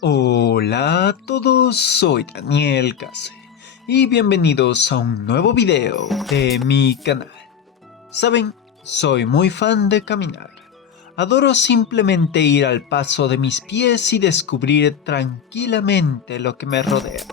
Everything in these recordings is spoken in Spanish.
Hola a todos, soy Daniel Case y bienvenidos a un nuevo video de mi canal. Saben, soy muy fan de caminar. Adoro simplemente ir al paso de mis pies y descubrir tranquilamente lo que me rodea.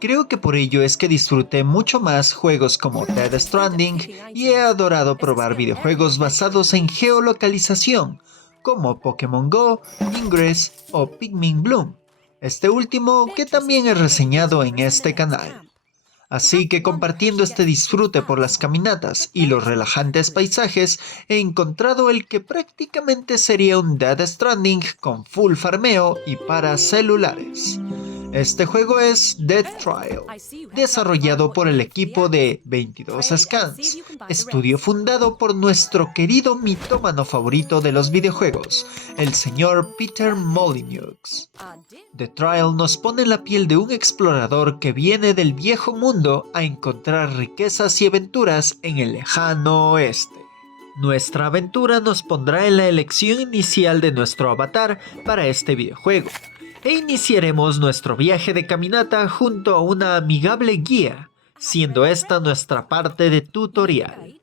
Creo que por ello es que disfruté mucho más juegos como Death Stranding y he adorado probar videojuegos basados en geolocalización, como Pokémon Go, Ingress o Pikmin Bloom, este último que también he reseñado en este canal. Así que compartiendo este disfrute por las caminatas y los relajantes paisajes, he encontrado el que prácticamente sería un Death Stranding con full farmeo y para celulares. Este juego es Dead Trial, desarrollado por el equipo de 22 Scans, estudio fundado por nuestro querido mitómano favorito de los videojuegos, el señor Peter Molyneux. The Trial nos pone en la piel de un explorador que viene del viejo mundo a encontrar riquezas y aventuras en el lejano oeste. Nuestra aventura nos pondrá en la elección inicial de nuestro avatar para este videojuego, e iniciaremos nuestro viaje de caminata junto a una amigable guía, siendo esta nuestra parte de tutorial.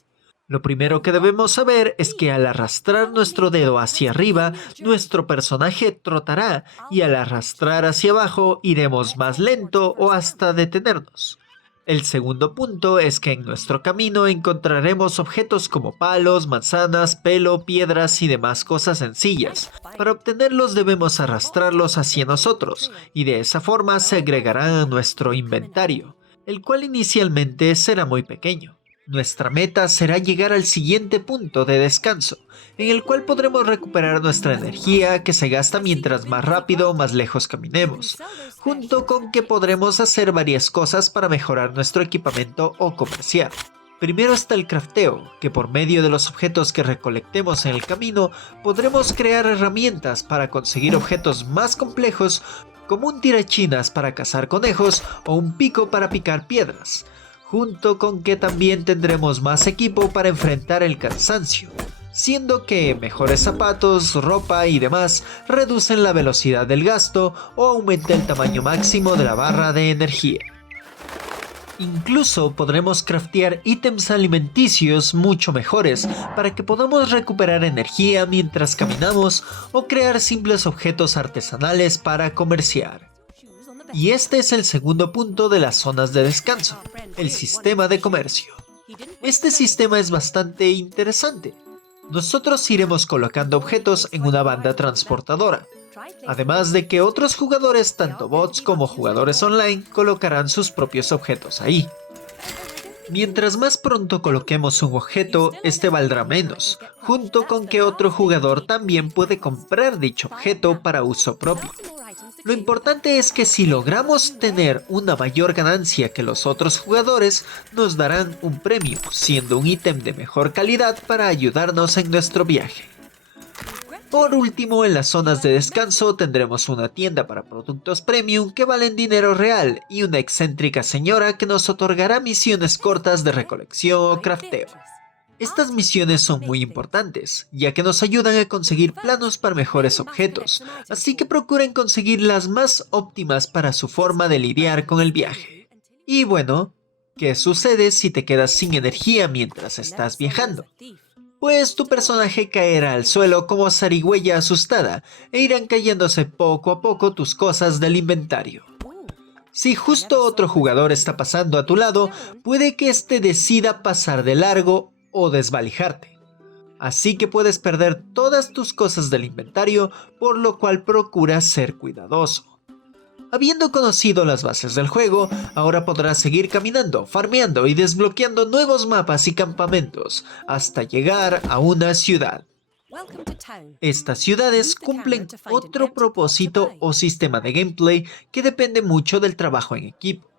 Lo primero que debemos saber es que al arrastrar nuestro dedo hacia arriba, nuestro personaje trotará y al arrastrar hacia abajo iremos más lento o hasta detenernos. El segundo punto es que en nuestro camino encontraremos objetos como palos, manzanas, pelo, piedras y demás cosas sencillas. Para obtenerlos debemos arrastrarlos hacia nosotros y de esa forma se agregarán a nuestro inventario, el cual inicialmente será muy pequeño. Nuestra meta será llegar al siguiente punto de descanso, en el cual podremos recuperar nuestra energía que se gasta mientras más rápido o más lejos caminemos, junto con que podremos hacer varias cosas para mejorar nuestro equipamiento o comerciar. Primero está el crafteo, que por medio de los objetos que recolectemos en el camino, podremos crear herramientas para conseguir objetos más complejos, como un tirachinas para cazar conejos o un pico para picar piedras, junto con que también tendremos más equipo para enfrentar el cansancio, siendo que mejores zapatos, ropa y demás reducen la velocidad del gasto o aumenta el tamaño máximo de la barra de energía. Incluso podremos craftear ítems alimenticios mucho mejores para que podamos recuperar energía mientras caminamos o crear simples objetos artesanales para comerciar. Y este es el segundo punto de las zonas de descanso, el sistema de comercio. Este sistema es bastante interesante. Nosotros iremos colocando objetos en una banda transportadora, además de que otros jugadores, tanto bots como jugadores online, colocarán sus propios objetos ahí. Mientras más pronto coloquemos un objeto, este valdrá menos, junto con que otro jugador también puede comprar dicho objeto para uso propio. Lo importante es que si logramos tener una mayor ganancia que los otros jugadores, nos darán un premio, siendo un ítem de mejor calidad para ayudarnos en nuestro viaje. Por último, en las zonas de descanso tendremos una tienda para productos premium que valen dinero real y una excéntrica señora que nos otorgará misiones cortas de recolección o crafteo. Estas misiones son muy importantes, ya que nos ayudan a conseguir planos para mejores objetos, así que procuren conseguir las más óptimas para su forma de lidiar con el viaje. Y bueno, ¿qué sucede si te quedas sin energía mientras estás viajando? Pues tu personaje caerá al suelo como zarigüeya asustada e irán cayéndose poco a poco tus cosas del inventario. Si justo otro jugador está pasando a tu lado, puede que éste decida pasar de largo o desvalijarte. Así que puedes perder todas tus cosas del inventario, por lo cual procura ser cuidadoso. Habiendo conocido las bases del juego, ahora podrás seguir caminando, farmeando y desbloqueando nuevos mapas y campamentos, hasta llegar a una ciudad. Estas ciudades cumplen otro propósito o sistema de gameplay que depende mucho del trabajo en equipo.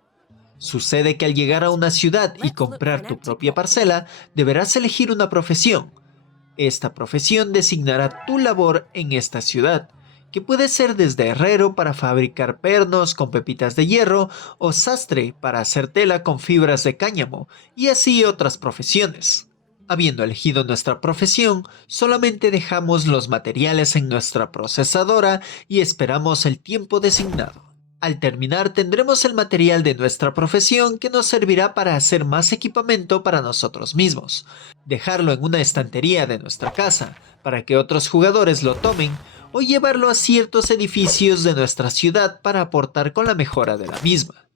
Sucede que al llegar a una ciudad y comprar tu propia parcela, deberás elegir una profesión. Esta profesión designará tu labor en esta ciudad, que puede ser desde herrero para fabricar pernos con pepitas de hierro o sastre para hacer tela con fibras de cáñamo, y así otras profesiones. Habiendo elegido nuestra profesión, solamente dejamos los materiales en nuestra procesadora y esperamos el tiempo designado. Al terminar tendremos el material de nuestra profesión que nos servirá para hacer más equipamiento para nosotros mismos, dejarlo en una estantería de nuestra casa para que otros jugadores lo tomen o llevarlo a ciertos edificios de nuestra ciudad para aportar con la mejora de la misma.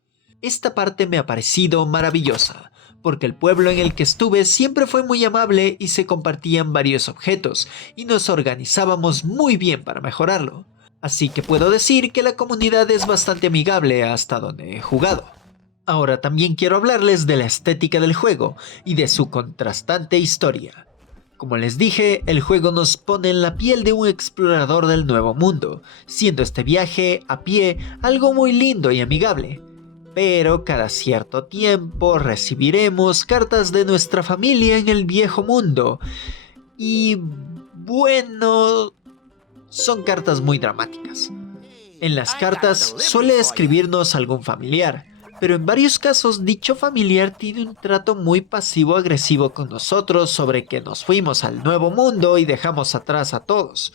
Esta parte me ha parecido maravillosa, porque el pueblo en el que estuve siempre fue muy amable y se compartían varios objetos y nos organizábamos muy bien para mejorarlo. Así que puedo decir que la comunidad es bastante amigable hasta donde he jugado. Ahora también quiero hablarles de la estética del juego y de su contrastante historia. Como les dije, el juego nos pone en la piel de un explorador del nuevo mundo, siendo este viaje a pie algo muy lindo y amigable. Pero cada cierto tiempo recibiremos cartas de nuestra familia en el viejo mundo. Y bueno, son cartas muy dramáticas. En las cartas suele escribirnos algún familiar, pero en varios casos dicho familiar tiene un trato muy pasivo-agresivo con nosotros sobre que nos fuimos al nuevo mundo y dejamos atrás a todos.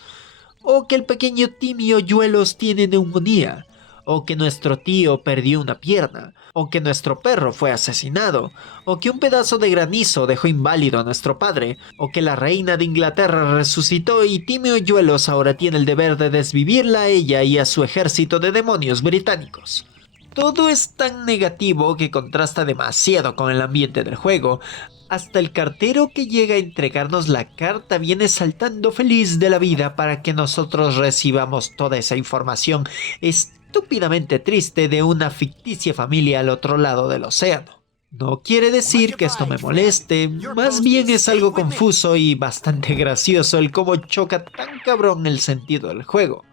O que el pequeño Timmy Hoyuelos tiene neumonía. O que nuestro tío perdió una pierna, o que nuestro perro fue asesinado, o que un pedazo de granizo dejó inválido a nuestro padre, o que la reina de Inglaterra resucitó y Timmy Hoyuelos ahora tiene el deber de desvivirla a ella y a su ejército de demonios británicos. Todo es tan negativo que contrasta demasiado con el ambiente del juego. Hasta el cartero que llega a entregarnos la carta viene saltando feliz de la vida para que nosotros recibamos toda esa información estúpidamente triste de una ficticia familia al otro lado del océano. No quiere decir que esto me moleste, más bien es algo confuso y bastante gracioso el cómo choca tan cabrón el sentido del juego.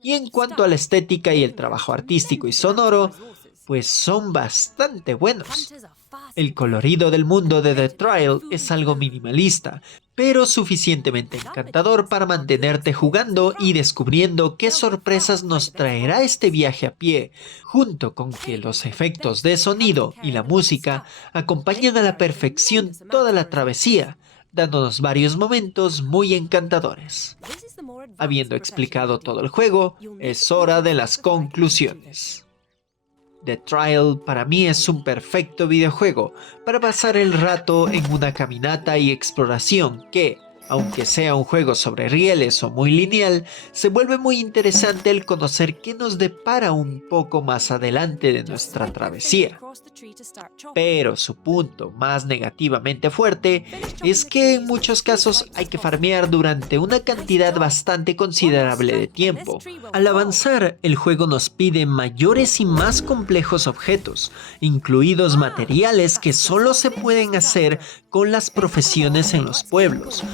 Y en cuanto a la estética y el trabajo artístico y sonoro, pues son bastante buenos. El colorido del mundo de The Trial es algo minimalista, pero suficientemente encantador para mantenerte jugando y descubriendo qué sorpresas nos traerá este viaje a pie, junto con que los efectos de sonido y la música acompañan a la perfección toda la travesía, dándonos varios momentos muy encantadores. Habiendo explicado todo el juego, es hora de las conclusiones. The Trial para mí es un perfecto videojuego para pasar el rato en una caminata y exploración que, aunque sea un juego sobre rieles o muy lineal, se vuelve muy interesante el conocer qué nos depara un poco más adelante de nuestra travesía. Pero su punto más negativamente fuerte es que en muchos casos hay que farmear durante una cantidad bastante considerable de tiempo. Al avanzar, el juego nos pide mayores y más complejos objetos, incluidos materiales que solo se pueden hacer con las profesiones en los pueblos,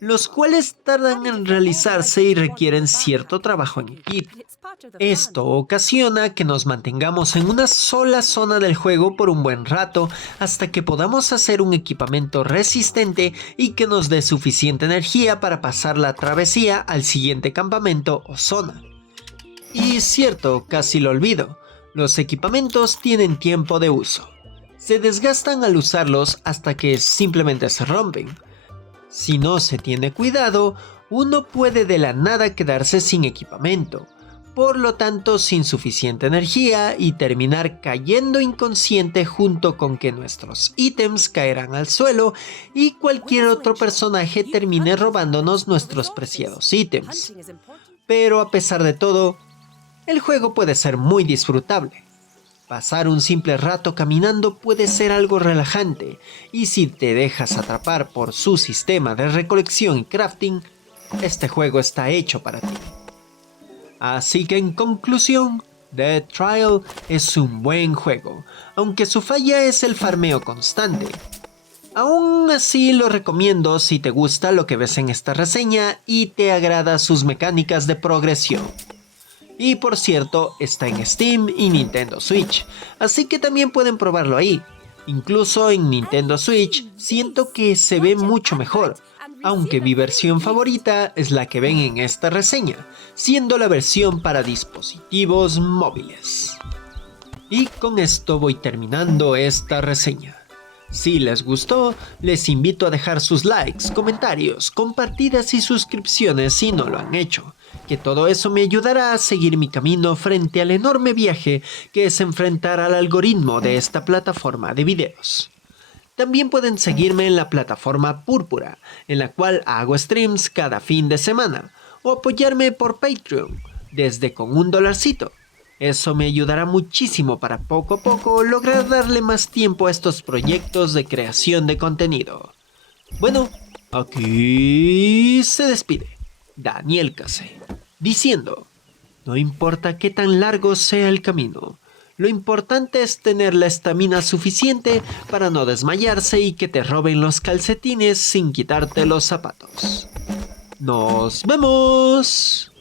los cuales tardan en realizarse y requieren cierto trabajo en equipo. Esto ocasiona que nos mantengamos en una sola zona del juego por un buen rato hasta que podamos hacer un equipamiento resistente y que nos dé suficiente energía para pasar la travesía al siguiente campamento o zona. Y cierto, casi lo olvido, los equipamientos tienen tiempo de uso. Se desgastan al usarlos hasta que simplemente se rompen. Si no se tiene cuidado, uno puede de la nada quedarse sin equipamiento, por lo tanto sin suficiente energía y terminar cayendo inconsciente junto con que nuestros ítems caerán al suelo y cualquier otro personaje termine robándonos nuestros preciados ítems. Pero a pesar de todo, el juego puede ser muy disfrutable. Pasar un simple rato caminando puede ser algo relajante, y si te dejas atrapar por su sistema de recolección y crafting, este juego está hecho para ti. Así que en conclusión, The Trial es un buen juego, aunque su falla es el farmeo constante. Aún así lo recomiendo si te gusta lo que ves en esta reseña y te agrada sus mecánicas de progresión. Y por cierto, está en Steam y Nintendo Switch, así que también pueden probarlo ahí. Incluso en Nintendo Switch siento que se ve mucho mejor, aunque mi versión favorita es la que ven en esta reseña, siendo la versión para dispositivos móviles. Y con esto voy terminando esta reseña. Si les gustó, les invito a dejar sus likes, comentarios, compartidas y suscripciones si no lo han hecho, que todo eso me ayudará a seguir mi camino frente al enorme viaje que es enfrentar al algoritmo de esta plataforma de videos. También pueden seguirme en la plataforma Púrpura, en la cual hago streams cada fin de semana, o apoyarme por Patreon, desde con $1. Eso me ayudará muchísimo para poco a poco lograr darle más tiempo a estos proyectos de creación de contenido. Bueno, aquí se despide Daniel Case, diciendo: no importa qué tan largo sea el camino, lo importante es tener la estamina suficiente para no desmayarse y que te roben los calcetines sin quitarte los zapatos. ¡Nos vemos!